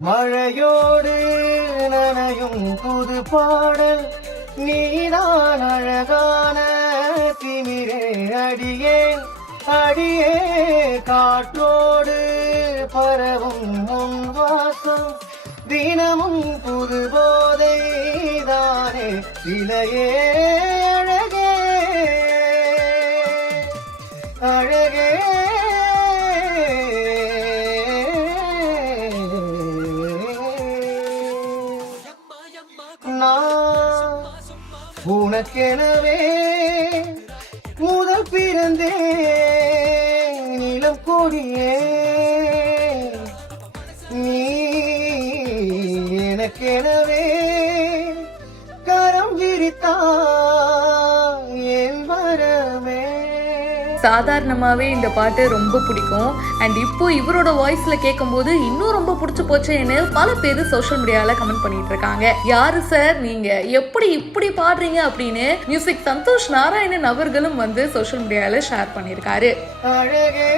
மழையோடு நனையும் புது பாடல் நீதான் அழகான திமிரே அடியே அடியே காற்றோடு பரவும் உன் வாசம் தினமும் புது போதை தானே இலையே அழகே அழகே நான் உனக்கெனவே முதல் பிறந்தே நிலம் கொடியே நீ எனக்கெனவே கரம் விரித்தா என் வரமே. சாதாரணமாவே இந்த பாட்டு ரொம்ப பிடிக்கும். அண்ட் இப்போ இவரோட வாய்ஸ்ல கேட்கும்போது இன்னும் ரொம்ப பிடிச்சு போச்சேன்னு பல பேர் சோஷியல் மீடியால கமெண்ட் பண்ணிட்டு இருக்காங்க. யாரு சார் நீங்க, எப்படி இப்படி பாடுறீங்க அப்படின்னு மியூசிக் சந்தோஷ் நாராயணன் அவர்களும் வந்து சோஷியல் மீடியால ஷேர் பண்ணியிருக்காரு. அழகே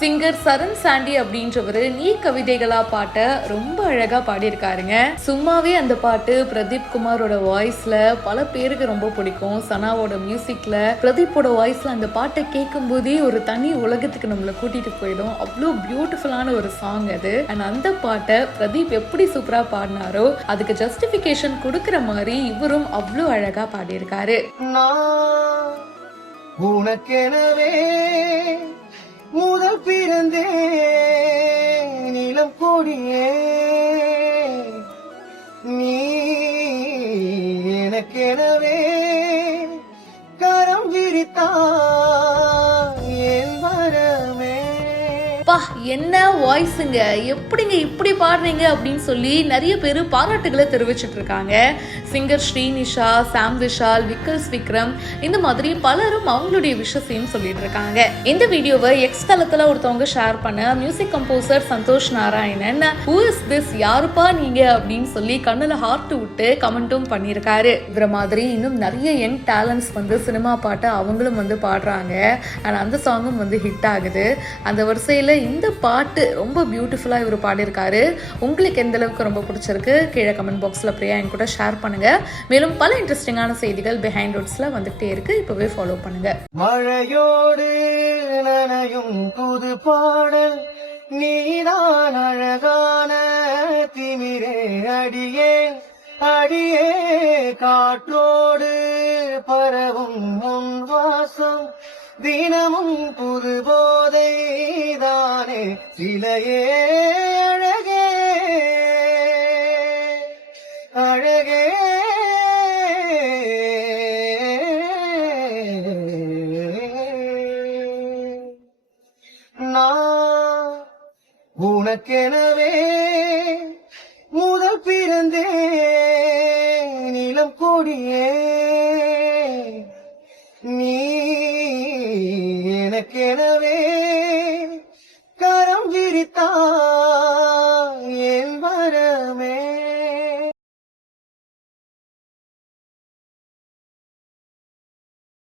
சிங்கர் சரண் சாண்டி அப்படின்றவரு நீ கவிதைகளா பாட்ட ரொம்ப அழகா பாடியிருக்காருங்க. சும்மாவே அந்த பாட்டு பிரதீப் குமாரோட வாய்ஸ்ல பல பேருக்கு ரொம்ப பிடிக்கும். சனாவோட மியூசிக்ல பிரதீப்போட வாய்ஸ்ல அந்த பாட்டை கேட்கும் போதே ஒரு தனி உலகத்துக்கு நம்மளை கூட்டிட்டு போயிடும். அவ்வளோ பியூட்டிஃபுல்லான ஒரு சாங் அது. அண்ட் அந்த பாட்டை பிரதீப் எப்படி சூப்பரா பாடினாரோ அதுக்கு ஜஸ்டிபிகேஷன் கொடுக்கற மாதிரி இவரும் அவ்வளோ அழகா பாடியிருக்காரு. உனக்கெனவே முதல் பிறந்தே நிலம் கொடியே நீ எனக்கெனவே கரம் விரித்தா என் வரமே. பா என்ன வாய்ஸுங்க, எப்படிங்க இப்படி பாடுறீங்க அப்படின்னு சொல்லி நிறைய பேர் பாராட்டுகளை தெரிவிச்சிட்டு இருக்காங்க. சிங்கர் ஸ்ரீனிஷா, சாம் விஷால், விக்கல்ஸ் விக்ரம் இந்த மாதிரி பலரும் அவங்களுடைய விஷயத்தையும் சொல்லிட்டு இருக்காங்க. இந்த வீடியோவை எக்ஸ் தளத்துல ஒருத்தவங்க ஷேர் பண்ண music composer Santhosh Narayanan who is this, யாருப்பா நீங்க அப்படின்னு சொல்லி கண்ணுல ஹார்ட் விட்டு கமெண்ட்டும் பண்ணியிருக்காரு. இவர மாதிரி இன்னும் நிறைய யங் டேலண்ட்ஸ் வந்து சினிமா பாட்டை அவங்களும் வந்து பாடுறாங்க. அண்ட் அந்த சாங்கும் வந்து ஹிட் ஆகுது. அந்த வரிசையில இந்த பாட்டு ரொம்ப பியூட்டிஃபுல்லா இவர் பாடியிருக்காரு. உங்களுக்கு எந்த அளவுக்கு ரொம்ப பிடிச்சிருக்கு கீழே கமெண்ட் பாக்ஸ்ல பிரியா என் கூட ஷேர் பண்ணுங்க. மேலும் பல இன்ட்ரெஸ்டிங்கான செய்திகள் பிஹைண்ட் ரூட்ஸ்ல வந்துட்டே இருக்கு. இப்பவே ஃபாலோ பண்ணுங்க. மழையோடு நனையும் புது பாடல் நீதான் அழகான திமிரே அடியே அடியே காற்றோடு பரவும் உன் வாசம் தினமும் புது போதை தானே சிலையே அழகே அழகே நான் உனக்கெனவே முதல் பிறந்தே நிலம் கொடியே நீ எனக்கெனவே கரம் விரித்தா